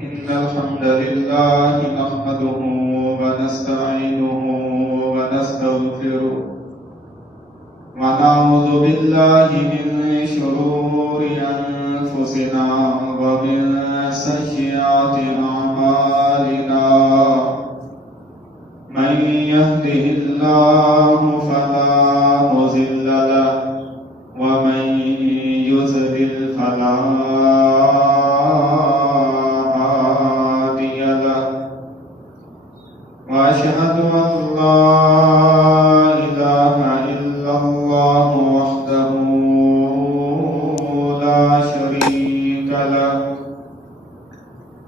إن الحمد لله نحمده ونستعينه ونستغفره ونعوذ بالله من شرور أنفسنا ومن سيئات أعمالنا من يهده الله فلا مضل له ومن يضلل فلا هادي له وأشهد أن لا إله إلا الله وحده لا شريك له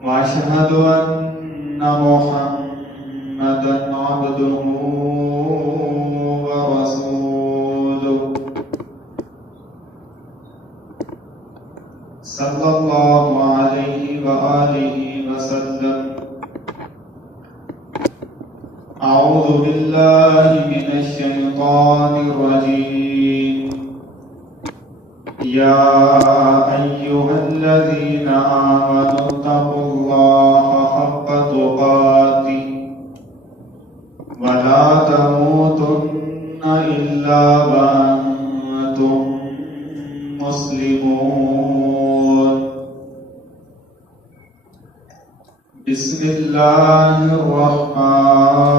وأشهد أن محمدا عبده ورسوله صلى الله عليه وآله وسلم. أعوذ بالله من الشيطان الرجيم. يا أيها الذين آمنوا اتقوا الله حق تقاته ولا تموتن إلا وأنتم مسلمون. بسم الله الرحمن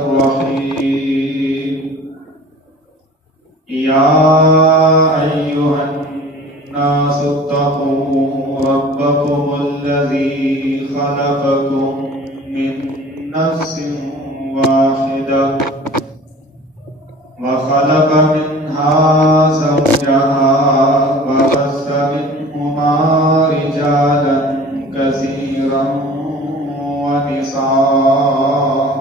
الرحيم. يا أيها الناس اتقوا ربكم الذي خلقكم من نفس واحدة وخلق منها زوجها وبث منهما رجالا كثيرا ونساء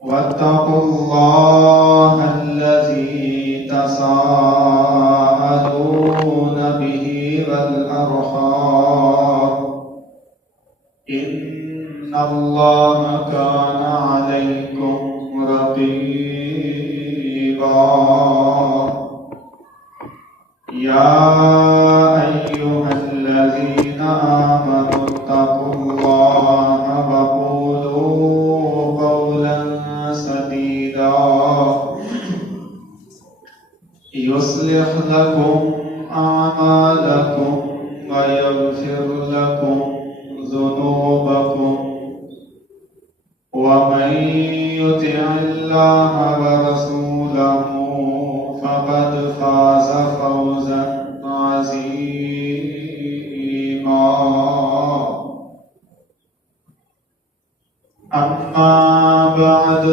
واتقوا الله الذي تساءلون به والأرحام إن الله كان عليكم رقيبا. يا أيها الذين آمنوا اتقوا الله وقولوا قولا سديدا يصلح لكم أعمالكم ويغفر لكم ذنوبكم ومن يطع الله ورسوله فقد فاز فوزا عظيما. أما بعد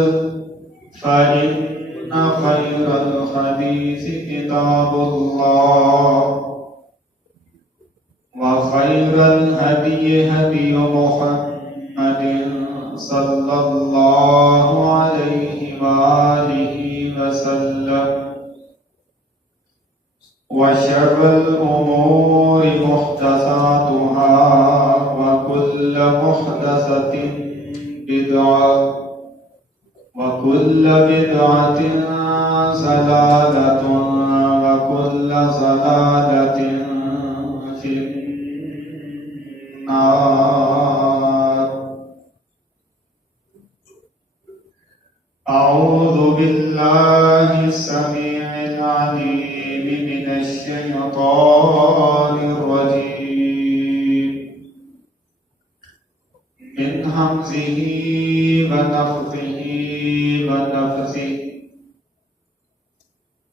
فإن خير الحديث كتاب الله وخير الهدي هدي محمد صلى الله عليه وآله وسلم وشر الأمور محدثاتها وكل محدثة بدعة وكل بدعة ضلالة وكل ضلالة في النار. أعوذ بالله السميع العليم من الشيطان الرجيم من همزه ونفثه ونفثه.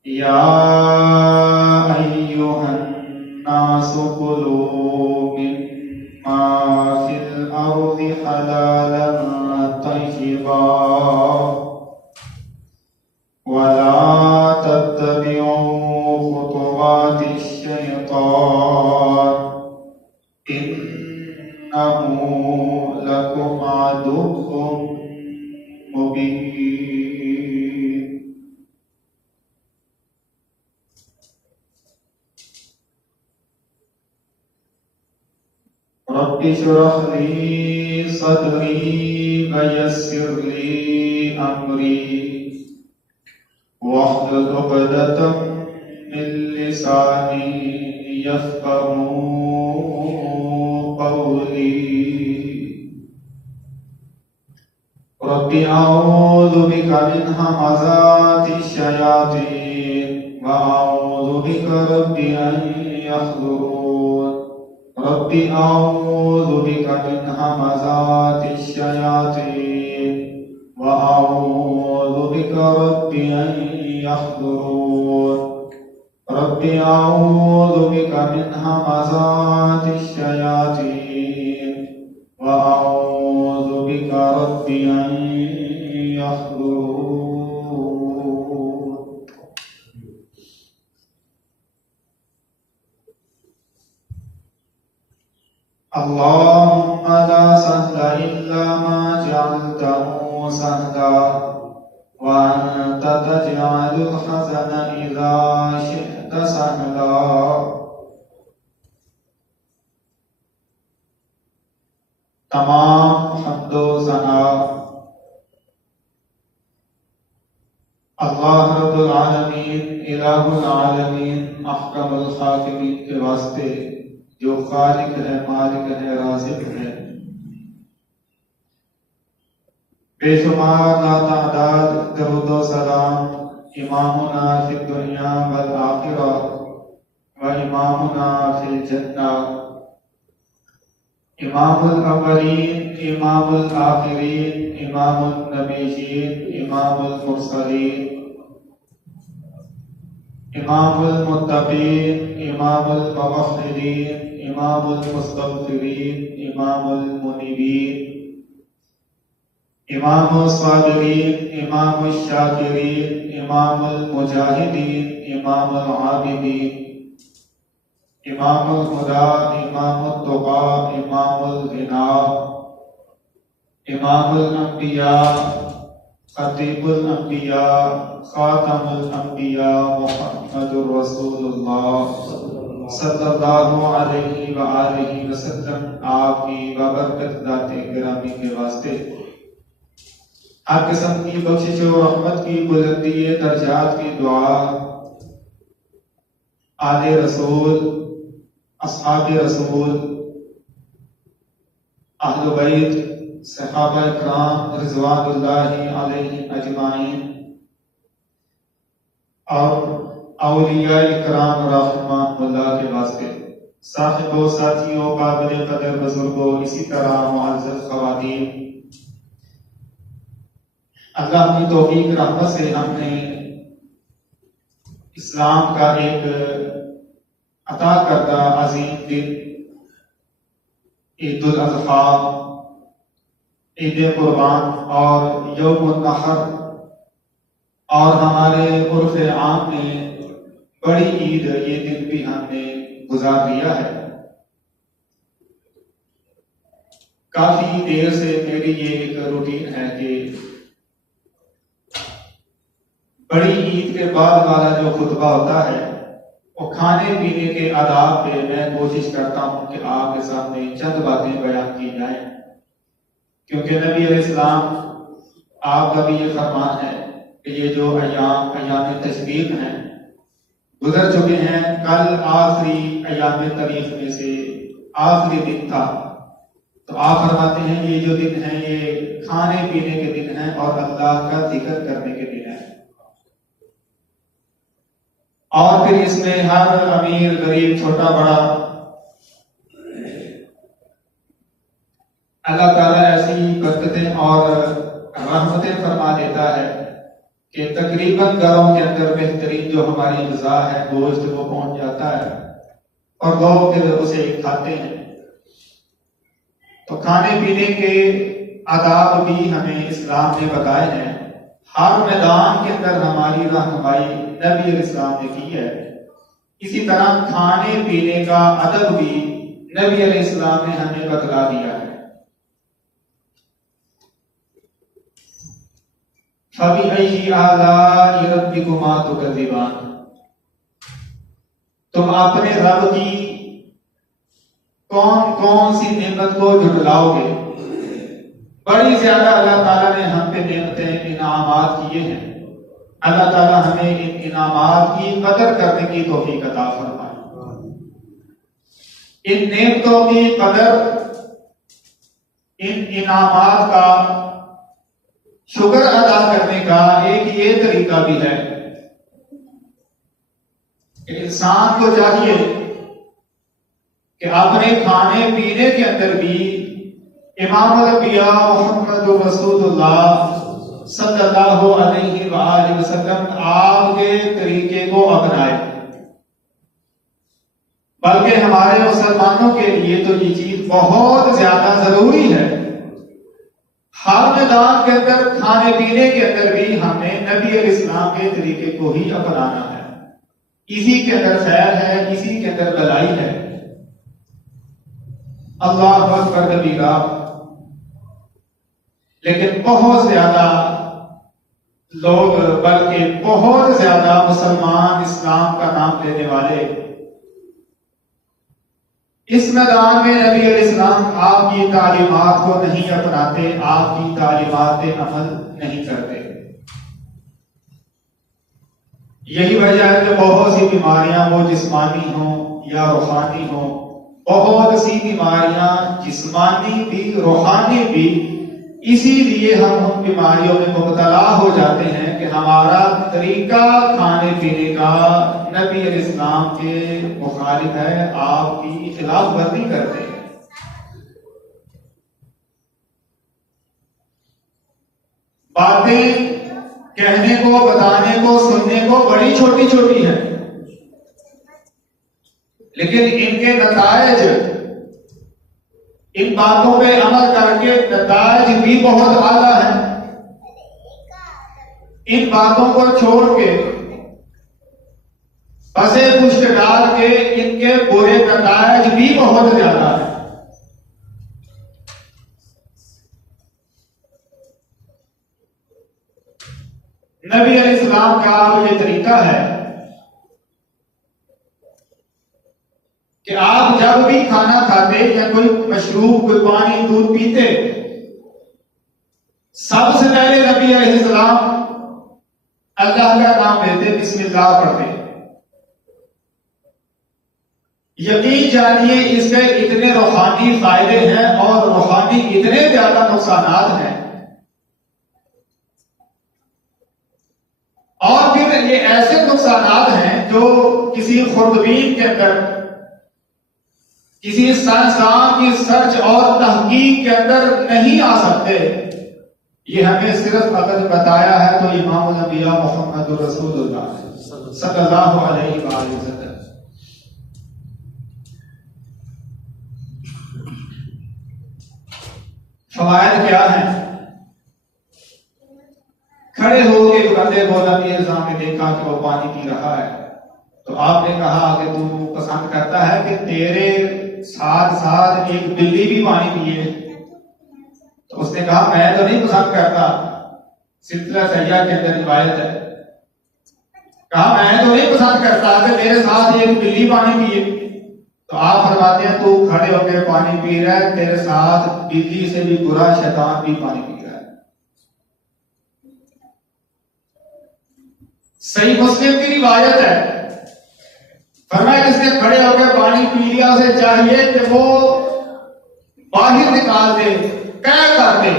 يا أيها الناس كلوا مما في الأرض حلالا طيبا ولا تتبعوا خطوات الشيطان إنه لكم عدو مبين. رب اشرح لي صدري ويسر لي أمري واحلل عقدة من لساني يفقهوا رب أعوذ بك من همزات الشياطين وأعوذ بك رب أن يحضرون رب أعوذ بك من همزات الشياطين وأعوذ بك رب أن يحضرون رب أعوذ بك من همزات الشياطين وأعوذ بك رب أن يحضرون. اللهم لا سهل إلا ما جعلته سهلا وأنت تجعل الحزن إذا شئت سهلا. تمام حمد و ثنا اللہ رب العالمین الہ العالمین احکم الحاکمین کے واسطے جو خالق ہے، مالک ہے، رازق ہے. بے شمار لاتعداد درود و سلام امامنا فی الدنیا والآخرہ و امامنا فی الجنہ، امام الاولین، امام الآخرین، امام النبیین، امام المرسلین، امام المتقین، امام الموحدین، امام المستغفرین، امام المنیبین، امام الصابرین، امام الشاکرین، امام المجاہدین، امام العابدین، امام الہدی، امام التقی، امام الغنا، امام الانبیاء، خطیب الانبیاء، خاتم الانبیاء، محمد رسول اللہ صلی اللہ علیہ وآلہ وسلم. آپ کی بابرکت ذات گرامی کے واسطے ہر قسم کی بخشش و رحمت کی بلندی درجات کی دعا آل رسول، اصحاب رسول، اہل بیت، صحابہ اکرام رضوان اللہ علیہ اجمعین اور اولیاء اکرام رحمہ اللہ کے واسطے، صاحبوں، ساتھیوں، قابل قدر بزرگوں، اسی طرح معزز خواتین، اللہ اپنی توفیق رحمت سے ہم نے اسلام کا ایک عطا کردہ عظیم دن عید الاضحیٰ، عید قربان اور یوم النحر اور ہمارے عرف عام میں بڑی عید، یہ دن بھی ہم نے گزار لیا ہے. کافی دیر سے میری یہ ایک روٹین ہے کہ بڑی عید کے بعد والا جو خطبہ ہوتا ہے وہ کھانے پینے کے آداب پہ میں کوشش کرتا ہوں کہ آپ کے سامنے چند باتیں بیان کی جائیں، کیونکہ نبی علیہ السلام آپ کا بھی یہ فرمان ہے کہ یہ جو ایام تشریق ہیں گزر چکے ہیں، کل آخری ایام تاریخ میں سے آخری دن تھا، تو آپ فرماتے ہیں یہ جو دن ہیں یہ کھانے پینے کے دن ہیں اور اللہ کا ذکر کرنے کے دن ہیں. اور پھر اس میں ہر امیر غریب چھوٹا بڑا اللہ تعالیٰ ایسی برکتیں اور رحمتیں فرما دیتا ہے کہ تقریباً گھروں کے اندر بہترین جو ہماری غذا ہے، گوشت، وہ پہنچ جاتا ہے اور لوگ پھر اسے کھاتے ہیں. تو کھانے پینے کے آداب بھی ہمیں اسلام نے بتائے ہیں، ہر میدان کے اندر ہماری رہنمائی نبی علیہ السلام نے کی ہے. اسی طرح کھانے پینے کا ادب بھی نبی علیہ السلام نے ہمیں بتلا دیا ہے. فَبِأَيِّ آلَاءِ رَبِّكُمَا تُكَذِّبَانِ، تم اپنے رب کی کون کون سی نعمت کو جھٹلاؤ گے؟ بڑی زیادہ اللہ تعالیٰ نے ہم پہ نعمتیں، انعامات کیے ہیں. اللہ تعالیٰ ہمیں ان انعامات کی قدر کرنے کی توفیق عطا فرمائے. ان نعمتوں کی قدر، ان انعامات کا شکر ادا کرنے کا ایک یہ طریقہ بھی ہے کہ انسان کو چاہیے کہ اپنے کھانے پینے کے اندر بھی امام الانبیاء محمد رسول اللہ صلی اللہ علیہ وآلہ وسلم آپ کے طریقے کو اپنائے. بلکہ ہمارے مسلمانوں کے لیے تو یہ چیز بہت زیادہ ضروری ہے. ہر میدان کے اندر کھانے پینے کے اندر بھی ہمیں نبی علیہ السلام کے طریقے کو ہی اپنانا ہے. اسی کے اندر خیر ہے, اسی کے اندر بھلائی ہے. اللہ اکبر کبیرہ. لیکن بہت زیادہ لوگ, بلکہ بہت زیادہ مسلمان اسلام کا نام لینے والے اس میدان میں نبی علیہ السلام آپ کی تعلیمات کو نہیں اپناتے, آپ کی تعلیمات پہ عمل نہیں کرتے. یہی وجہ ہے کہ بہت سی بیماریاں وہ جسمانی ہوں یا روحانی ہوں, بہت سی بیماریاں جسمانی بھی روحانی بھی, اسی لیے ہم ان بیماریوں میں مبتلا ہو جاتے ہیں کہ ہمارا طریقہ کھانے پینے کا نبی علیہ السلام کے مخالف ہے, آپ کی خلاف ورزی کرتے ہیں. باتیں کہنے کو, بتانے کو, سننے کو بڑی چھوٹی چھوٹی ہیں, لیکن ان کے نتائج, ان باتوں پہ عمل کر کے نتائج بھی بہت اعلیٰ ہیں. ان باتوں کو چھوڑ کے پسے پشت ڈال کے ان کے برے نتائج بھی بہت زیادہ ہیں. نبی علیہ السلام کا یہ طریقہ ہے کہ آپ جب بھی کھانا کھاتے یا کوئی مشروب, کوئی پانی, دودھ پیتے, سب سے پہلے نبی علیہ السلام اللہ کا نام لیتے, بسم اللہ پڑھتے. یقین جانیے اس کے اتنے روحانی فائدے ہیں اور روحانی اتنے زیادہ نقصانات ہیں, اور پھر یہ ایسے نقصانات ہیں جو کسی خوردبین کے اندر, کسی سائنسدان کی سرچ اور تحقیق کے اندر نہیں آ سکتے. یہ ہمیں صرف اگر بتایا ہے تو امام الانبیاء محمد رسول اللہ صلی اللہ علیہ وآلہ وسلم. فوائد کیا ہیں؟ کھڑے ہو کے بندے کو نبی علیہ السلام نے دیکھا کہ وہ پانی پی رہا ہے, تو آپ نے کہا کہ تو پسند کرتا ہے کہ تیرے ساتھ ساتھ ایک بلی بھی پانی پیے؟ تو اس نے کہا میں تو نہیں پسند کرتا. سلسلہ صحیحہ کے اندر روایت ہے, کہا میں تو نہیں پسند کرتا کہ میرے ساتھ ایک بلی پانی پیے. تو آپ فرماتے ہیں تو کھڑے ہو کے پانی پی رہا ہے, تیرے ساتھ بلی سے بھی برا شیطان بھی پانی پی رہا ہے. صحیح مسلم کی روایت ہے, فرمایا جس نے کھڑے ہو کے پانی پی لیا اسے چاہیے کہ وہ باہر نکال دے, کیا کر دے.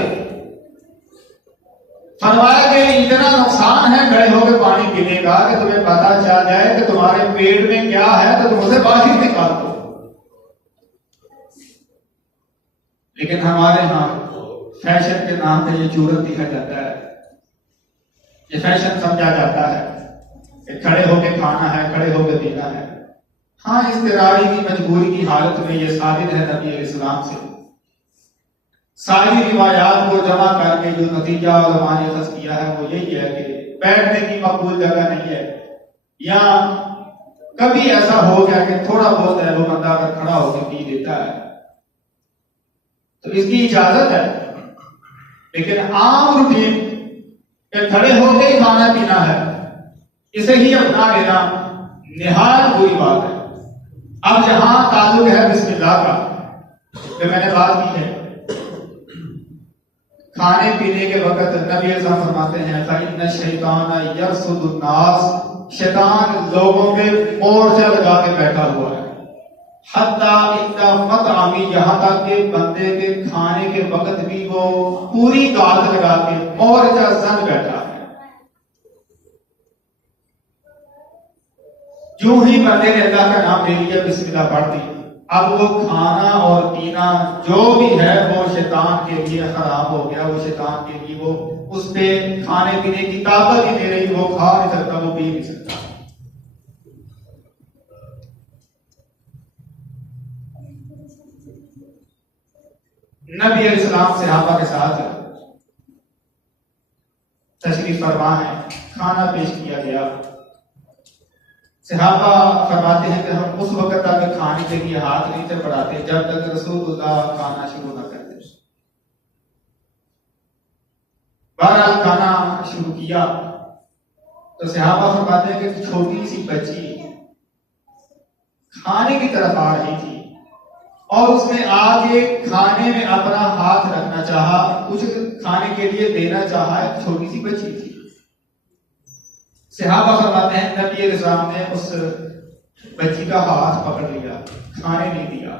فرمایا کہ اتنا نقصان ہے کھڑے ہو کے پانی پینے کا کہ تمہیں پتا چل جائے کہ تمہارے پیٹ میں کیا ہے تو تم اسے باہر نکال دو. لیکن ہمارے ہاں فیشن کے نام پہ یہ جرات دکھا جاتا ہے, یہ فیشن سمجھا جاتا ہے کہ کھڑے ہو کے کھانا ہے, کھڑے ہو کے پینا ہے. ہاں, اضطراری کی, مجبوری کی حالت میں یہ ثابت ہے نبی علیہ السلام سے. ساری روایات کو جمع کر کے جو نتیجہ علماء نے اخذ کیا ہے وہ یہی ہے کہ بیٹھنے کی مقبول جگہ نہیں ہے, یا کبھی ایسا ہو گیا کہ تھوڑا بہت ہے وہ بندہ اگر کھڑا ہو کے پی دیتا ہے تو اس کی اجازت ہے. لیکن عام روٹین کہ کھڑے ہو کے کھانا پینا ہے, اسے ہی اپنا لینا نہایت بری بات ہے. اب جہاں تعلق ہے بسم اللہ کا, جو میں نے بات کی ہے, کھانے پینے کے وقت نبی اعظم فرماتے ہیں فَإِنَّ الشَّيْطَانَ يَرْصُدُ النَّاسَ, شیطان لوگوں پہ مورچہ لگا کے بیٹھا ہوا ہے. حتیٰ اِنَّ مَطْعَمِ, یہاں تک کہ بندے کے کھانے کے وقت بھی وہ پوری گات لگا کے اور زن بیٹھا ہے. جو ہی بندے نے اللہ کا نام لے لیا, بسم اللہ پڑھ دی, اب وہ کھانا اور پینا جو بھی ہے وہ شیطان کے لیے خراب ہو گیا. وہ شیطان کے لیے وہ اس پہ کھانے پینے کی طاقت ہی نہیں رہی, وہ کھا نہیں سکتا, وہ پی نہیں سکتا. نبی علیہ السلام صحابہ کے ساتھ تشریف فرما ہے, کھانا پیش کیا گیا. صحابہ فرماتے ہیں کہ ہم اس وقت تک کھانے کے لیے ہاتھ نہیں تھے بڑھاتے جب تک رسول اللہ کھانا شروع نہ کرتے. بہرحال کھانا شروع کیا تو صحابہ فرماتے ہیں کہ چھوٹی سی بچی کھانے کی طرف آ رہی تھی اور اس نے آگے کھانے میں اپنا ہاتھ رکھنا چاہا, کچھ کھانے کے لیے دینا چاہا. ایک چھوٹی سی بچی تھی. صحابہ فرماتے ہیں نبی علیہ السلام نے اس بچی کا ہاتھ پکڑ لیا, کھانے نہیں دیا.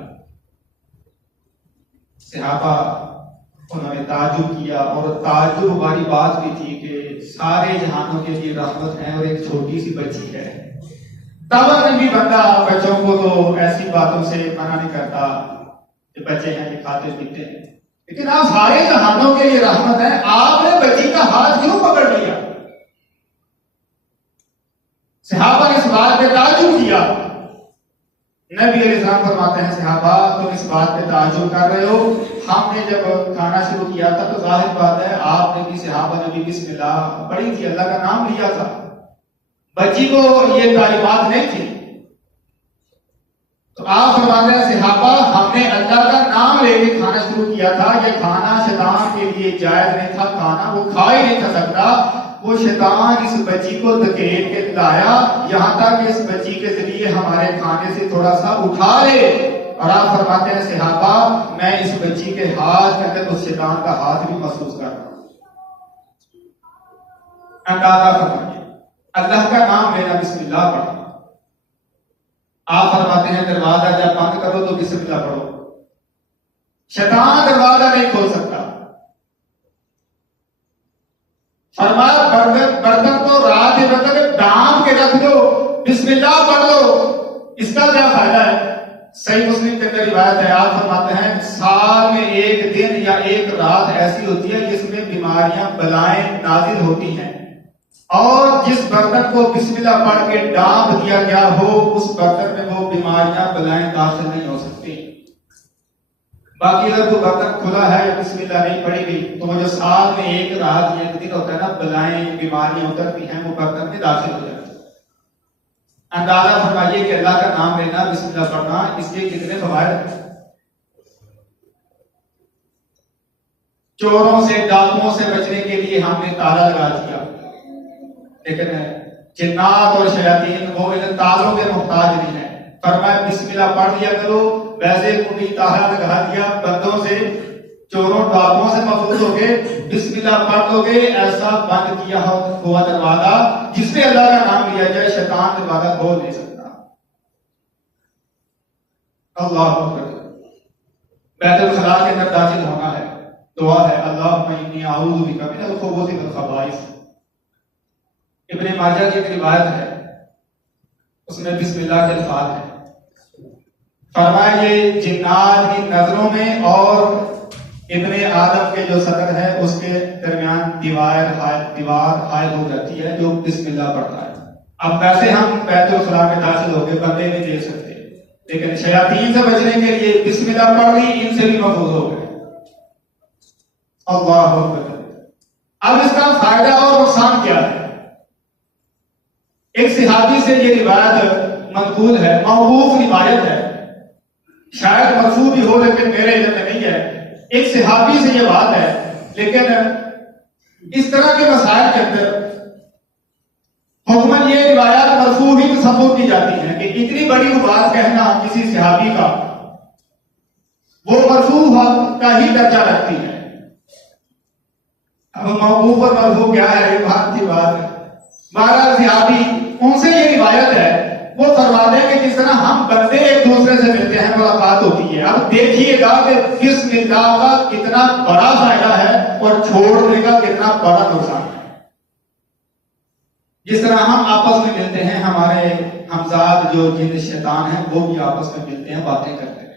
صحابہ انہوں نے تعجب کیا, اور تعجب والی بات بھی تھی کہ سارے جہانوں کے لیے رحمت ہے اور ایک چھوٹی سی بچی ہے. طبعاً بھی بندہ بچوں کو تو ایسی باتوں سے منع نہیں کرتا کہ بچے ہیں کہ کھاتے پیتے ہیں, لیکن آپ سارے جہانوں کے لیے رحمت ہے, آپ نے بچی کا ہاتھ کیوں پکڑ لیا؟ صحابہ نے اس بات پہ تعجب کیا. نبی علیہ السلام فرماتے ہیں صحابہ تم اس بات پہ تعجب کر رہے ہو, ہم نے جب کھانا شروع کیا تھا تو ظاہر بات ہے آپ نے بھی, صحابہ نے بھی بسم اللہ پڑھی تھی, اللہ کا نام لیا تھا. بچی کو یہ تعلیمات نہیں تھی. تو آپ فرماتے ہیں صحابہ ہم نے اللہ کا نام لے کے کھانا شروع کیا تھا. یہ کھانا شیطان کے لیے جائز نہیں تھا, کھانا وہ کھا ہی نہیں تھا سکتا. وہ شیطان اس بچی کو دھکیل کے لایا یہاں تک کہ اس بچی کے ذریعے ہمارے کھانے سے تھوڑا سا اٹھا لے. اور آپ فرماتے ہیں صحابہ میں اس بچی کے ہاتھ کے اندر اس شیطان کا ہاتھ بھی محسوس کر رہا ہوں. اندازہ فرمائیے, اللہ کا نام لینا, بسم اللہ پڑھنا. آپ فرماتے ہیں دروازہ جب بند کرو تو بسم اللہ پڑھو. شیطان دروازہ نہیں کھول سکتا. فرمایا برتن کو رات برتن ڈانپ کے رکھ دو, بسم اللہ پڑھ لو. اس کا کیا فائدہ ہے؟ صحیح مسلم کے اندر روایت ہے, آپ فرماتے ہیں سال میں ایک دن یا ایک رات ایسی ہوتی ہے جس میں بیماریاں بلائیں نازل ہوتی ہیں, اور جس برتن کو بسم اللہ پڑھ کے ڈانپ دیا گیا ہو اس برتن میں وہ بیماریاں بلائیں داخل نہیں ہو سکتی. باقی اگر وہ برتن کھلا ہے یا بسم اللہ نہیں پڑھی گئی تو وہ جو سال میں ایک رات یا ایک دن ہوتا ہے نا, بلائیں بیماریاں اترتی ہیں وہ برتن میں داخل ہو جاتی ہیں. اندازہ فرمائیے کہ اللہ کا نام لینا, بسم اللہ پڑھنا, اس کے کتنے فوائد ہیں. چوروں سے ڈاکوؤں سے بچنے کے لیے ہم نے تالا لگا دیا, لیکن جنات اور شیاطین وہ ان تالوں کے محتاج نہیں ہیں. فرمایا بسم اللہ پڑھ لیا کرو. ویسے کوئی تالا لگا دیا, بندوں سے چوروں ڈاکوؤں سے محفوظ ہو گئے. بسم اللہ پڑھ لو گے, ایسا بند کیا ہوا دروازہ جس میں اللہ کا نام لیا جائے شیطان دروازہ کھول نہیں سکتا. اللہ اکبر. بیت الخلاء کے اندر داخل ہونا ہے, دعا ہے اللہم انی اعوذ بک من الخبث والخبائث. ابن ماجہ کی ایک روایت ہے, اس میں بسم اللہ کے الفاظ ہیں. فرمایا یہ جنات کی نظروں میں اور ابن آدم کے جو صدر ہے اس کے درمیان دیوار حائل ہو جاتی ہے جو بسم اللہ پڑھتا ہے. اب ویسے ہم بیت الخلاء میں داخل ہو کے بندے نہیں دیکھ سکتے, لیکن شیاطین سے بچنے کے لیے بسم اللہ پڑھ لی, ان سے بھی محفوظ ہو گئے. اللہ اکبر. اب اس کا فائدہ اور نقصان کیا ہے؟ ایک صحابی سے یہ روایت منقول ہے, موقوف روایت ہے, شاید مرفوع بھی ہو لیکن میرے علم میں نہیں ہے. ایک صحابی سے یہ بات ہے, لیکن اس طرح کے مسائل کے اندر حکماً یہ روایات مرفوع ہی تصور کی جاتی ہیں کہ اتنی بڑی بات کہنا کسی صحابی کا وہ مرفوع کا ہی درجہ رکھتی ہے. اب موقوف اور مرفوع کیا ہے, یہ بات کی بات ہے. بہرحال صحابی ان سے یہ روایت ہے وہ فرماتے ہیں کہ جس طرح ہم بندے ایک دوسرے سے ملتے ہیں ملاقات ہوتی ہے، اب دیکھیے گا کہ بسم اللہ کا کتنا بڑا فائدہ ہے اور چھوڑنے کا کتنا بڑا نقصان ہے۔ جس طرح ہم آپس میں ملتے ہیں، ہمارے ہمزاد جو جن شیطان ہیں وہ بھی آپس میں ملتے ہیں، باتیں کرتے ہیں۔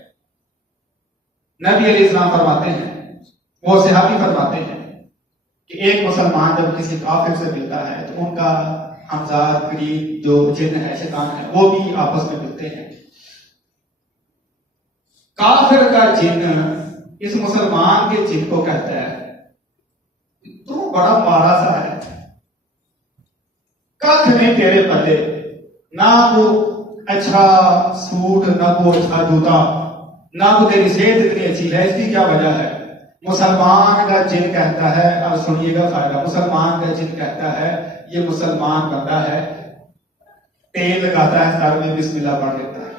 نبی علیہ السلام فرماتے ہیں، وہ صحابی فرماتے ہیں کہ ایک مسلمان جب کسی کافر سے ملتا ہے تو ان کا ہمزاد قریب جو جن ہے، شیطان ہے، وہ بھی آپس میں ملتے ہیں۔ کافر کا جن اس مسلمان کے جن کو کہتا ہے تو بڑا مارا سا ہے، کچھ نہیں تیرے پلے، نہ وہ اچھا سوٹ، نہ وہ اچھا جوتا، نہ وہ تیری صحت اتنی اچھی ہے، اس کی کیا وجہ ہے؟ مسلمان کا جن کہتا ہے، اب سنیے گا فائدہ، مسلمان کا جن کہتا ہے یہ مسلمان بندہ ہے، تیل لگاتا ہے سر میں، بسم اللہ پڑھ لیتا ہے،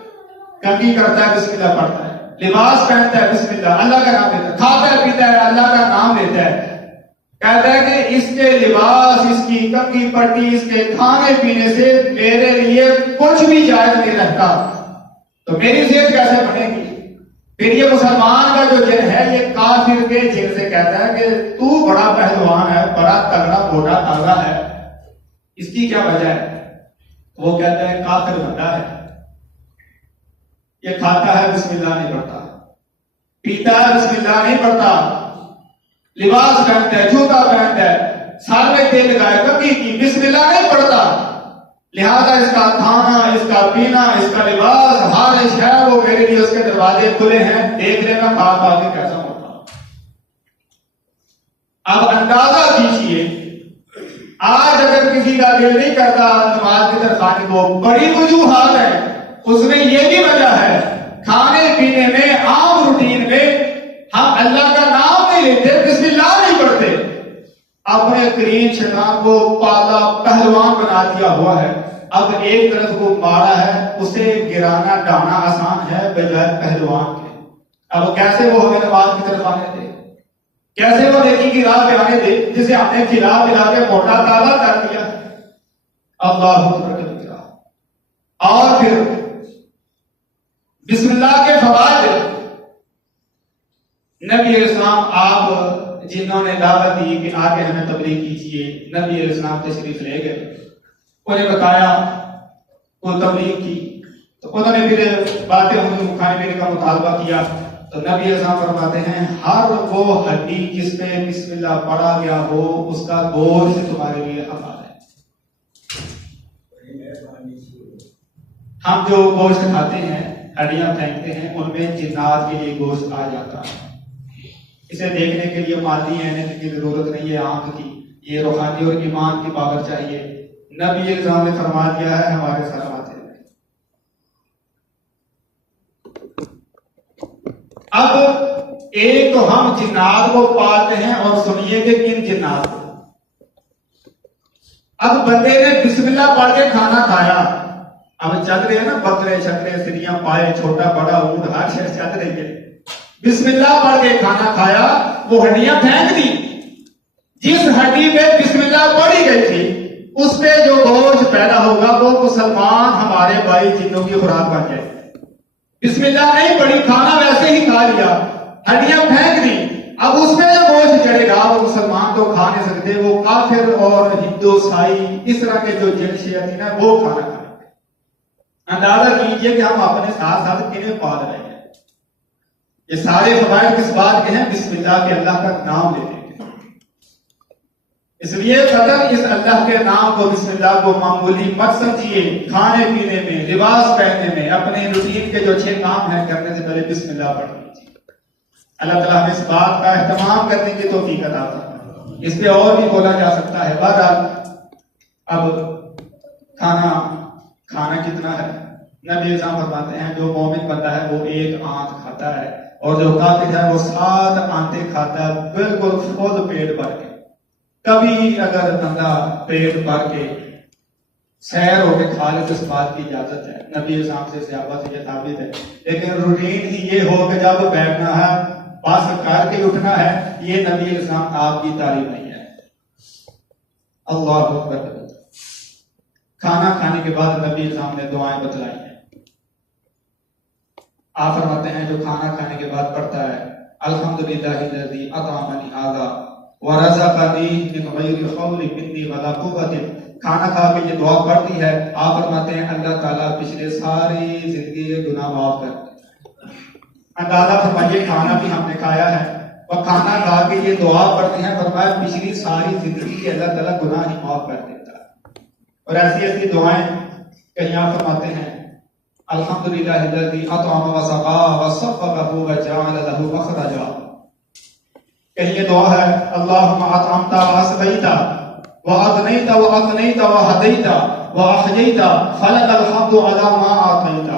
کنگھی کرتا ہے بسم اللہ پڑھتا ہے، لباس پہنتا ہے بسم اللہ، اللہ کا نام لیتا ہے، کھاتا ہے پیتا ہے اللہ کا نام لیتا ہے، کہتا ہے کہ اس کے لباس، اس کی کنگھی پٹی، اس کے کھانے پینے سے میرے لیے کچھ بھی جائز نہیں رہتا، تو میری صحت کیسے بنے گی؟ پھر یہ مسلمان کا جو جن ہے یہ کافر کے جن سے کہتا ہے کہ تو بڑا پہلوان ہے، بڑا تگڑا موٹا تازہ ہے، اس کی کیا وجہ ہے؟ وہ کہتا ہے کافر بندہ ہے، یہ کھاتا ہے بسم اللہ نہیں پڑھتا، پیتا ہے بسم اللہ نہیں پڑھتا، لباس پہنتا ہے، جوتا پہنتا ہے، سر میں تیل لگائے، کبھی کی بسم اللہ نہیں پڑھتا، لہذا اس کا کھانا، اس کا پینا، اس کا لباس، ہر شے وہ میرے لیے اس کے دروازے کھلے ہیں، دیکھ لینا کھا کھا کے کیسا ہوتا۔ اب اندازہ کیجیے، آج اگر کسی کا دل نہیں کرتا نماز کی طرف آنے کو، بڑی وجوہات ہے، اس میں یہ بھی وجہ ہے کھانے پینے میں، عام روٹین میں ہم اللہ کا نام نہیں لیتے، بسم اللہ نہیں پڑھتے، اپنے کریم شیطان کو پالا پہلوان بنا دیا ہوا ہے، اب ایک طرف کو مارا ہے، اسے گرانا ڈانا آسان ہے بجائے پہلوان کے، اب کیسے وہ ہمیں نماز کی طرف آنے دے، کیسے وہ نیکی کی راہ پہ آنے دے جسے ہم نے کھلا پلا کے موٹا تازہ کر دیا۔ اللہ اکبر کبیرہ۔ اور پھر بسم اللہ کے فوائد، نبی علیہ السلام آپ جنہوں نے دعوت دی کہ آگے ہمیں تبلیغ کیجیے، نبی علیہ السلام تشریف لے گئے، انہیں بتایا، وہ تبلیغ کی، تو انہوں نے پھر باتیں حضور کھانے پینے کا مطالبہ کیا، تو نبی علیہ السلام فرماتے ہیں ہر وہ ہڈی جس پہ بسم اللہ پڑھا گیا ہو اس کا گوشت تمہارے لیے حلال ہے۔ ہم جو گوشت کھاتے ہیں، ہڈیاں پھینکتے ہیں، ان میں جنات کے لیے گوشت آ جاتا ہے، اسے دیکھنے کے لیے مادی عینت کی ضرورت نہیں ہے، آنکھ کی، یہ روحانی اور ایمان کی پاور چاہیے، نبی علیہ السلام نے فرما دیا ہے ہمارے ساتھ۔ اب ایک تو ہم جنات کو پالتے ہیں، اور سنیے کہ کن جنات کو، اب بندے نے بسم اللہ پڑھ کے کھانا کھایا، اب چل رہے ہیں نا بکرے شکرے سریاں پائے، چھوٹا بڑا اونٹ ہر شے چل رہی ہے، بسم اللہ پڑھ کے کھانا کھایا، وہ ہڈیاں پھینک دی، جس ہڈی پہ بسم اللہ پڑھی گئی تھی اس پہ جو گوشت پیدا ہوگا وہ مسلمان ہمارے بھائی جنوں کی خوراک بن جائے۔ بسم اللہ نہیں پڑھی، کھانا ویسے ہی کھا لیا، ہڈیاں پھینک دی، اب اس میں جو گوشت چڑھے گا وہ مسلمان تو کھا نہیں سکتے، وہ کافر اور ہندو سائی اس طرح کے جو جن شیاطین ہیں وہ کھانا کھائیں گے۔ اندازہ کیجئے کہ ہم اپنے ساتھ ساتھ کنہیں پال رہے ہیں۔ یہ سارے فوائد کس بات کے ہیں؟ بسم اللہ کے، اللہ کا نام لینے کے۔ اس لیے قدر اس اللہ کے نام کو، بسم اللہ کو معمولی مت سمجھیے، کھانے پینے میں، لباس پہننے میں، اپنے روٹین کے جو 6 کام ہیں کرنے سے پہلے بسم اللہ پڑھ لیجیے۔ اللہ تعالیٰ ہمیں اس بات کا اہتمام کرنے کی توفیق عطا فرمائے۔ اس پہ اور بھی بولا جا سکتا ہے، بہرحال اب کھانا کتنا ہے؟ نبی صاحب فرماتے ہیں جو مومن بندہ ہے وہ 1 آنت کھاتا ہے، اور جو کافر ہے وہ 7 آنتیں کھاتا ہے، بالکل فل پیٹ بھر کے۔ کبھی اگر بندہ پیٹ بھر کے سیر ہو کے کھا لے تو اس بات کی اجازت ہے، نبی صاحب سے صحابہ سے یہ ثابت ہے، لیکن روٹین ہی یہ ہو کہ جب بیٹھنا ہے بس کر کے اٹھنا ہے، یہ نبی اسلام آپ کی تعلیم نہیں ہے۔ اللہ اکبر۔ کھانا کھانے کے بعد نبی اسلام نے دعائیں بتلائی ہیں. آپ فرماتے ہیں جو کھانا کھانے کے بعد پڑھتا ہے الحمدللہ الذی اطعمنی ھذا ورزقنی من غیر حول منی ولا قوت. کھانا کھا کے یہ دعا پڑھتی ہے, آپ فرماتے ہیں اللہ تعالیٰ پچھلے ساری زندگی کے گناہ معاف کر دے. اندازہ فرمائیے کھانا بھی ہم نے کھایا ہے اور کھانا کھا کے یہ دعا پڑھتے ہیں, فرمایا پچھلی ساری زندگی کے اللہ تعالیٰ گناہ ہی معاف کر دیتا ہے. اور ایسی ایسی دعائیں کہیں آپ فرماتے ہیں الحمدللہ الذی اطعم وسقا وصفقہ وجعل لہ مخرجا. کہیں یہ دعا ہے اللہم اطعمت واسقیت واغنیت واقنیت وہدیت واحییت فلک الحمد علی ما اعطیت.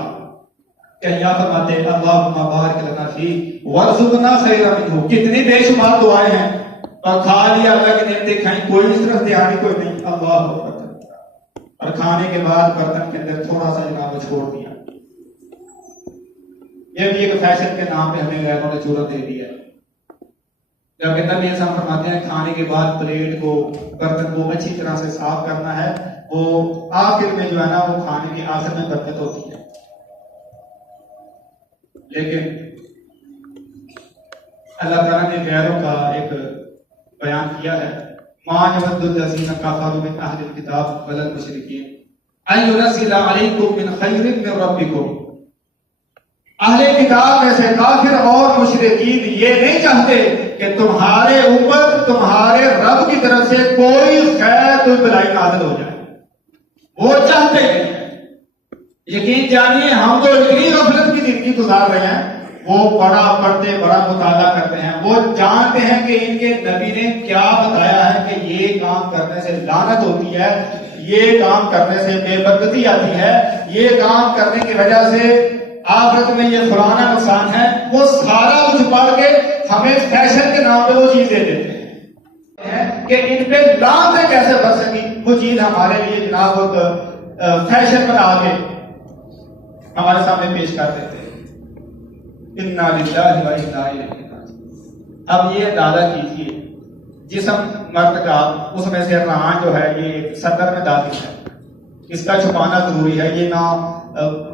کہیں آپ فرماتے ہیں اللہم بارک لنا فی وارزقنا خیرا منہ. کتنی بے شمار دعائیں ہیں اور کھا لیا اللہ کی نعمتیں کھائیں, کوئی اس طرف دھیان کوئی نہیں. اللہ اکبر. اور کھانے کے بعد برتن کے اندر تھوڑا سا جناب چھوڑ دیا. یہ بھی ایک فیشن کے نام پہ ہمیں غیروں نے صورت دے دی ہے. جبکہ نبی ایسا فرماتے ہیں کھانے کے بعد پلیٹ کو برتن کو اچھی طرح سے صاف کرنا ہے, وہ آخر میں جو ہے نا وہ کھانے کی آخر میں برکت ہوتی ہے. لیکن اللہ تعالیٰ نے غیروں کا ایک بیان کیا ہے ما یود الذین کفروا من اہل الکتاب ولا المشرکین ان ینزل علیکم من خیر من ربکم. اہل کتاب میں سے کافر اور مشرکین یہ نہیں چاہتے کہ تمہارے اوپر تمہارے رب کی طرف سے کوئی خیر کوئی بلائی نازل ہو جائے, وہ چاہتے ہیں. یقین جانیے ہم تو اتنی غفلت کی زندگی گزار رہے ہیں, وہ بڑا پڑھتے بڑا مطالعہ کرتے ہیں, وہ جانتے ہیں کہ ان کے نبی نے کیا بتایا ہے کہ یہ کام کرنے سے لعنت ہوتی ہے, یہ کام کرنے سے بے برکتی آتی ہے, یہ کام کرنے کی وجہ سے آخرت میں یہ فلانا نقصان ہے. وہ سارا کچھ پڑھ کے ہمیں فیشن کے نام پہ وہ چیز دے دیتے ہیں کہ ان پہ لعنتیں کیسے بچ سکی. وہ چیز ہمارے لیے جناب فیشن بنا کے ہمارے سامنے پیش کر دیتے ہیں. انا للہ و انا الیہ راجعون. اب یہ اندازہ کیجیے جسم مرد کا اس میں سے ران جو ہے یہ صدر میں داخل ہے, اس کا چھپانا ضروری ہے. یہ نہ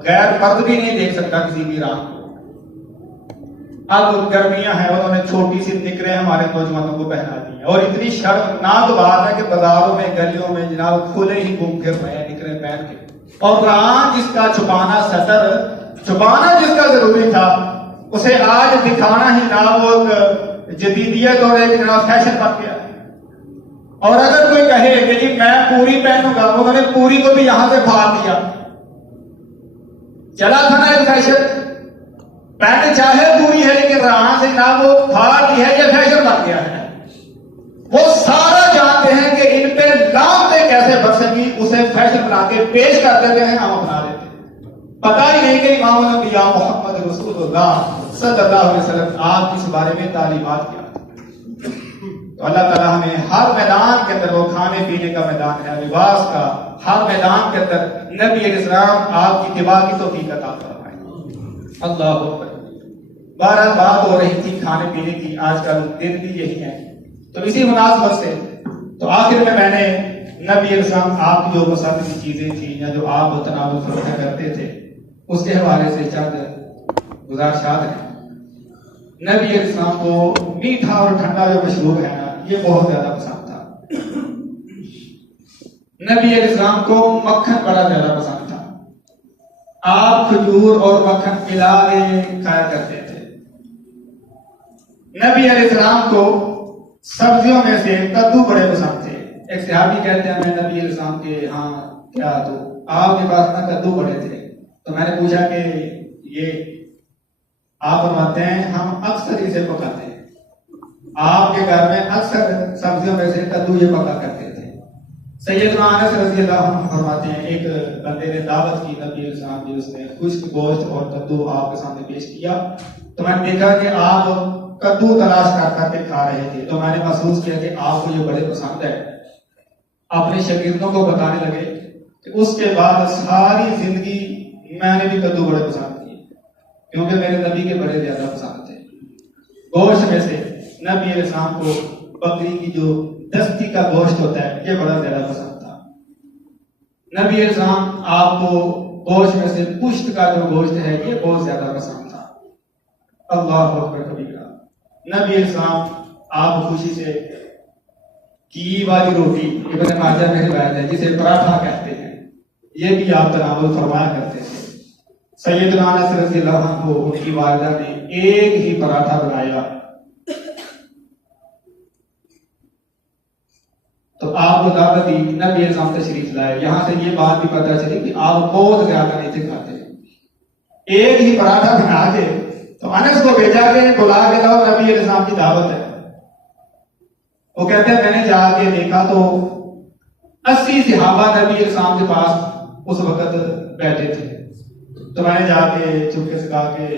غیر مرد بھی نہیں دیکھ سکتا کسی بھی ران کو. اب گرمیاں ہیں, انہوں نے چھوٹی سی نکریں ہمارے نوجوانوں کو پہنا دی ہیں, اور اتنی شرمناک بات ہے کہ بازاروں میں گلیوں میں جناب کھلے ہی گھوم پھر رہے ہیں نکریں پہن کے. اور ران جس کا چھپانا صدر چھپانا جس کا ضروری تھا اسے آج دکھانا ہی نہ وہ جدیدیت اور ایک جناب فیشن بن گیا. اور اگر کوئی کہے کہ جی میں پوری پہنوں گا, انہوں نے پوری کو بھی یہاں سے پھاڑ دیا. چلا تھا نا ایک فیشن, پینٹ چاہے پوری ہے لیکن ران سے نہ وہ پھاڑ دی ہے, یہ فیشن بن گیا ہے. وہ سارا جانتے ہیں کہ ان پہ لعنتیں کیسے بچ سکی, اسے فیشن بنا کے پیش کر دیتے ہیں, ہم اپنا لیتے ہیں. پتہ ہی نہیں کہ امام الانبیاء محمد رسول اللہ صلی اللہ علیہ وسلم آپ اس بارے میں تعلیمات کیا. تو اللہ تعالیٰ ہمیں ہر میدان کے اندر, وہ کھانے پینے کا میدان ہے, لباس کا, ہر میدان کے اندر نبی علیہ السلام آپ کی اتباع کی توفیق عطا فرمائے. اللہ اکبر. بہرحال بات ہو رہی تھی کھانے پینے کی, آج کل دن بھی یہی ہے. تو اسی مناسبت سے تو آخر میں نے نبی علیہ السلام آپ کی جو پسند کی چیزیں تھیں یا جو آپ تناول فروخت کرتے تھے اس کے حوالے سے چند گزارشات ہیں. نبی علیہ السلام کو میٹھا اور ٹھنڈا جو مشروب ہے نا یہ بہت زیادہ پسند تھا. نبی علیہ السلام کو مکھن بڑا زیادہ پسند تھا. آپ کھجور اور مکھن ملا کے کھایا کرتے تھے. نبی علیہ السلام کو سبزیوں میں سے کدو بڑے پسند تھے. ایک صحابی کہتے ہیں میں نبی علیہ السلام کے ہاں کیا تو آپ کے پاس نا کدو بڑے تھے, تو میں نے پوچھا کہ یہ آپ فرماتے ہیں ہم اکثر اسے پکاتے ہیں. آپ کے گھر میں اکثر سبزیوں میں سے کدو یہ پکا کرتے تھے. سیدنا انس رضی اللہ عنہ فرماتے ہیں ایک بندے نے دعوت کی نبی علیہ السلام کی, اس نے خشک گوشت اور کدو آپ کے سامنے پیش کیا, تو میں نے دیکھا کہ آپ کدو تلاش کر کے کھا رہے تھے. تو میں نے محسوس کیا کہ آپ کو یہ بڑے پسند ہے. اپنے شاگردوں کو بتانے لگے کہ اس کے بعد ساری زندگی میں نے بھی کدو بڑے پسند کیے, کیونکہ میرے نبی کے بڑے زیادہ پسند تھے. گوشت میں سے نبی علیہ السلام کو بکری کی جو دستی کا گوشت ہوتا ہے یہ بڑا زیادہ پسند تھا. نبی السلام آپ کو گوشت میں سے پشت کا جو گوشت ہے یہ بہت زیادہ پسند تھا. اللہ اکبر کبیرہ. نبی السلام آپ خوشی سے گھی والی روٹی، ابن ماجہ میں روایت ہے، جسے پراٹھا کہتے ہیں، یہ بھی آپ تناول فرمایا کرتے تھے. سیدنا انس رضی اللہ عنہ کو ان کی والدہ نے ایک ہی پراٹھا بنایا تو آپ کو دعوت دی، نبی السلام تشریف لائے. یہاں سے یہ بات بھی پتہ چلی کہ آپ بہت زیادہ نہیں تھے کھاتے. ایک ہی پراٹھا بنا کے تو انس کو بھیجا کے بلا کے لاؤ، نبی السلام کی دعوت ہے. وہ کہتے ہیں میں نے جا کے دیکھا تو 80 صحابہ نبی السلام کے پاس اس وقت بیٹھے تھے. تو میں نے جا کے چپکے سے کہا کہ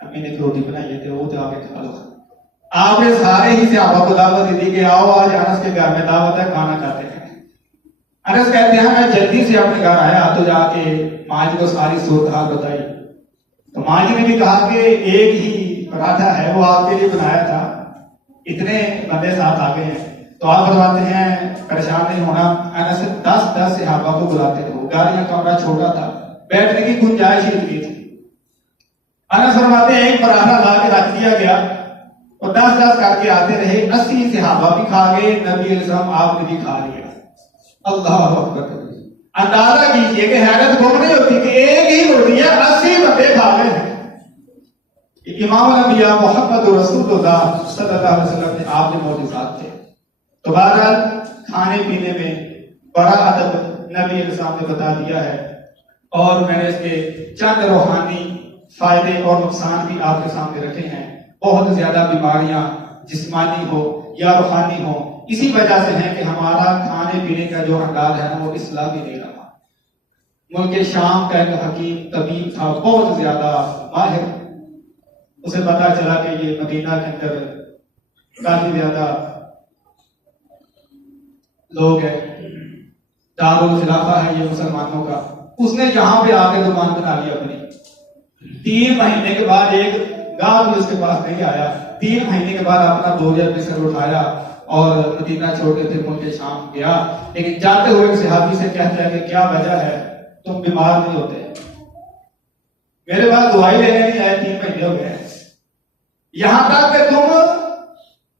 امی نے روٹی بنائی تھے، وہ جا کے کھا لو. آپ نے سارے ہی صحابہ کو دعوت دی کہ آؤ آج انس کے گھر میں دعوت ہے، کھانا کھاتے ہیں. انس کہتے ہیں میں جلدی سے اپنے گھر آیا تو جا کے ماں جی کو ساری صورتحال بتائی. تو ماں جی نے بھی کہا کہ ایک ہی پراٹھا ہے وہ آپ کے لیے بنایا تھا، اتنے بندے ساتھ آ گئے ہیں. تو آپ فرماتے ہیں پریشان نہیں ہونا. انس 10 صحابہ کو بلاتے تھے، گاڑیاں کمرہ چھوٹا تھا، بیٹھنے کی گنجائش ہی نہیں تھی. انس فرماتے ہیں ایک پراٹھا لا کے رکھ دیا گیا اور 10 کر کے آتے رہے. 80 صحابہ بھی کھا گئے، نبی علیہ السلام آپ نے بھی کھا لیا. اللہ اکبر. اندازہ کیجئے کہ حیرت گم نہیں ہوتی کہ ایک ہی روٹی ہے 80 بندے کھا گئے ہیں. امام الانبیاء محمد رسول اللہ صلی اللہ علیہ وسلم نے آپ کے معجزات تھے. تو بہرحال کھانے پینے میں بڑا ادب نبی علیہ السلام نے بتا دیا ہے، اور میں نے اس کے چند روحانی فائدے اور نقصان بھی آپ کے سامنے رکھے ہیں. بہت زیادہ بیماریاں جسمانی ہو یا روحانی ہو اسی وجہ سے ہیں کہ ہمارا کھانے پینے کا جو انداز ہے وہ اسلام ہی نہیں رہا. ملک شام کا ایک حکیم طبیب تھا، بہت زیادہ ماہر. اسے پتا چلا کہ یہ مدینہ کے اندر کافی زیادہ لوگ ہیں، دارالخلافہ ہے یہ مسلمانوں کا. اس نے جہاں پہ آ کے دکان بنا لی اپنی. 3 مہینے کے بعد ایک گاہ بھی اس کے پاس نہیں آیا. 3 مہینے کے بعد اپنا بوجھ اپنے سر اٹھایا اور مدینہ چھوڑ کے پھر ملک شام گیا. لیکن جاتے ہوئے ایک صحابی سے کہتا ہے کہ کیا وجہ ہے، تم بیمار نہیں ہوتے؟ میرے پاس دوائی لینے نہیں آئے، 3 مہینے ہو گئے. یہاں تک کہ تم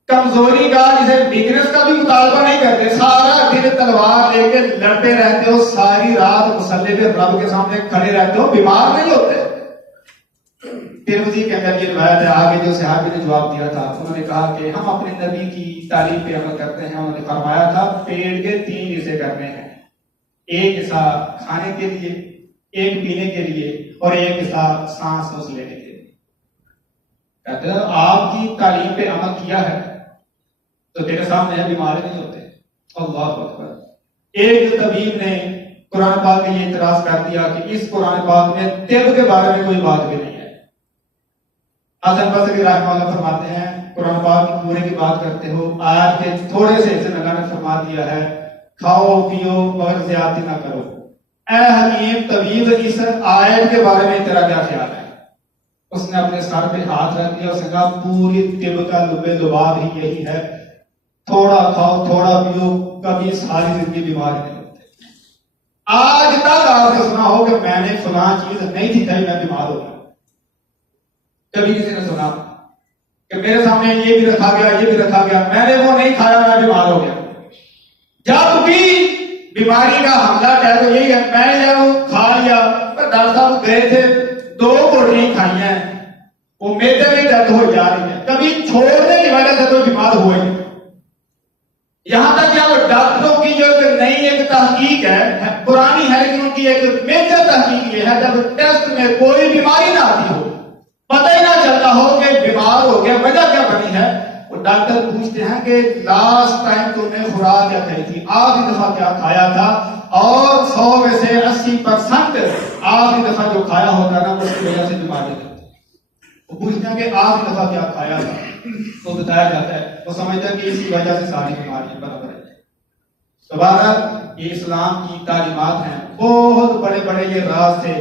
کمزوری کا جسے ویکنس کا بھی مطالبہ نہیں کرتے، سارا دن تلوار لے کے لڑتے رہتے ہو، ساری رات مصلی پہ رب کے سامنے کھڑے رہتے ہو، بیمار نہیں ہوتے. ترمذی کے اندر یہ روایت ہے. آگے جو صحابی نے جواب دیا تھا انہوں نے کہا کہ ہم اپنے نبی کی تعلیم پہ عمل کرتے ہیں. انہوں نے فرمایا تھا پیٹ کے 3 حصے کرنے ہیں، ایک حصہ کھانے کے لیے، ایک پینے کے لیے اور ایک حصہ سانس لینے کے لیے. کہتے ہیں آپ کی تعلیم پہ عمل کیا ہے تو تیرے سامنے بیمار نہیں ہوتے. اللہ اکبر. ایک طبیب نے قرآن پاک میں یہ اعتراض کر دیا کہ اس قرآن پاک میں طب کے بارے میں کوئی بات بھی نہیں ہے. حسن بصری رحمہ اللہ فرماتے ہیں قرآن پاک کی پورے کی بات کرتے ہو، آیات کے تھوڑے سے حصے اللہ نے فرما دیا ہے کھاؤ پیو مگر زیادتی نہ کرو. اے حکیم طبیب اس آیت کے بارے میں تیرا کیا خیال ہے؟ اس نے اپنے سر پہ ہاتھ رکھ دیا، اس نے کہا پوری طب کا لب لباب ہی یہی ہے، تھوڑا کھاؤ تھوڑا پیو، کبھی ساری زندگی بیمار نہیں ہوتے. آج تک آپ نے سنا ہو کہ میں نے فلاں چیز نہیں تھی کہیں میں بیمار ہو گیا؟ کبھی کسی نے سنا کہ میرے سامنے یہ بھی رکھا گیا یہ بھی رکھا گیا، میں نے وہ نہیں کھایا میں بیمار ہو گیا؟ جب بھی بیماری کا حملہ ہے تو یہی ہے میں نے جب کھا لیا. ڈاکٹر صاحب گئے تھے 2 گولیاں کھائی ہیں، وہ میدے میں درد ہو جا رہی ہے، کبھی چھوڑنے کی وجہ سے کوئی بیمار ہوئے. یہاں تک کہ اب ڈاکٹروں کی جو نئی ایک تحقیق ہے پرانی ہے لیکن ان کی ایک میجر تحقیق یہ ہے جب ٹیسٹ میں کوئی بیماری نہ آتی ہو، پتہ ہی نہ چلتا ہو کہ بیمار ہو گیا، وجہ کیا بنی ہے، وہ ڈاکٹر پوچھتے ہیں کہ لاسٹ ٹائم تم نے خوراک کیا کھائی تھی، آخری دفعہ کیا کھایا تھا، اور 100 میں سے 80% آخری دفعہ جو کھایا ہوتا ہے نا اس کی وجہ سے بیماری ہوتی ہے. وہ پوچھتے ہیں کہ آخری دفعہ کیا کھایا تھا، تو بتایا جاتا ہے، وہ سمجھتا ہے کہ اسی وجہ سے ساری بیماریاں برابر ہیں. تو بہرحال یہ اسلام کی تعلیمات ہیں، بہت بڑے بڑے یہ راز تھے،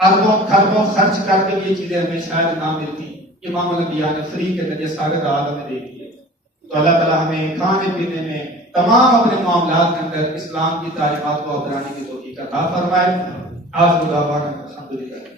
اربوں خربوں خرچ کر کے یہ چیزیں ہمیں شاید نہ ملتی. امام الانبیاء نے فری کے ذریعے سارے راز ہمیں دے دیے. تو اللہ تعالیٰ ہمیں کھانے پینے میں تمام اپنے معاملات کے اندر اسلام کی تعلیمات کو اپنانے کی توفیق عطا فرمائے. آخر دعوانا الحمدللہ.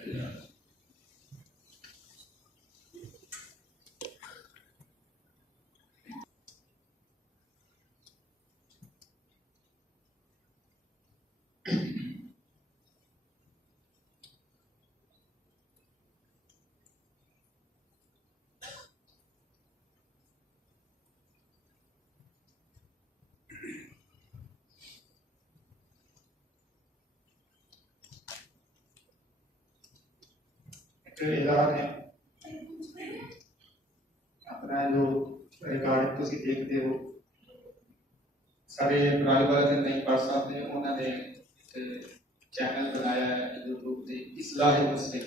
اعلان ہے اپنا جو ریکارڈنگ تسی دیکھتے ہو سارے پرائے والے نہیں پڑھ سکتے انہوں نے چینل بنایا ہے یوٹیوب تے اصلاح مسلم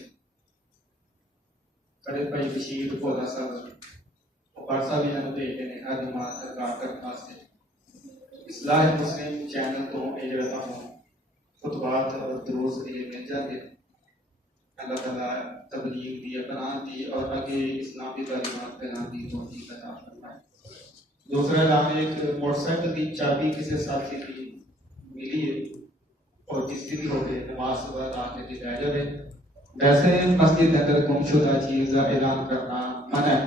کڑے بھائی بشیر بولا صاحب وہ پرسا بھی انہوں بھیجتے ہیں ہر جماعت ریکارڈ کرنے واسطے اصلاح مسلم چینل تو یہ جڑا ہوں خطبات اور دروس یہ مل جاتے اللہ تعالیٰ تبلیغ دی اقران دی اور آگے اسلامی تعلیمات پھیلان دی توفیق عطا فرمائے. دوسرا اعلان ایک موٹر سائیکل کی چابی کسی ساتھی کی ملی ہے اور جس کی بھی ہو گئے نماز کے بعد آنے دی جائے جائے. ویسے مسجد کے اندر گم شدہ چیز کا اعلان کرنا منع ہے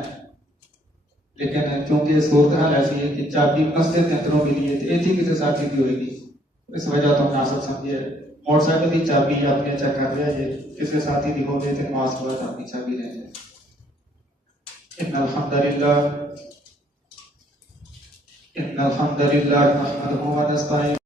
لیکن کیونکہ صورتحال ایسی ہے کہ چابی مسجد کے اندروں ملی ہے تو ایسی کسی ساتھی کی ہوئے گی اس وجہ تو مناسب سمجھے موٹر سائیکل کی چابی اپنے چیک کر رہے ہیں کسی ساتھی دی ہو گئے تو نماز کے بعد اپنی چابی لے جائے. ان الحمد للہ نحمده ونستعینہ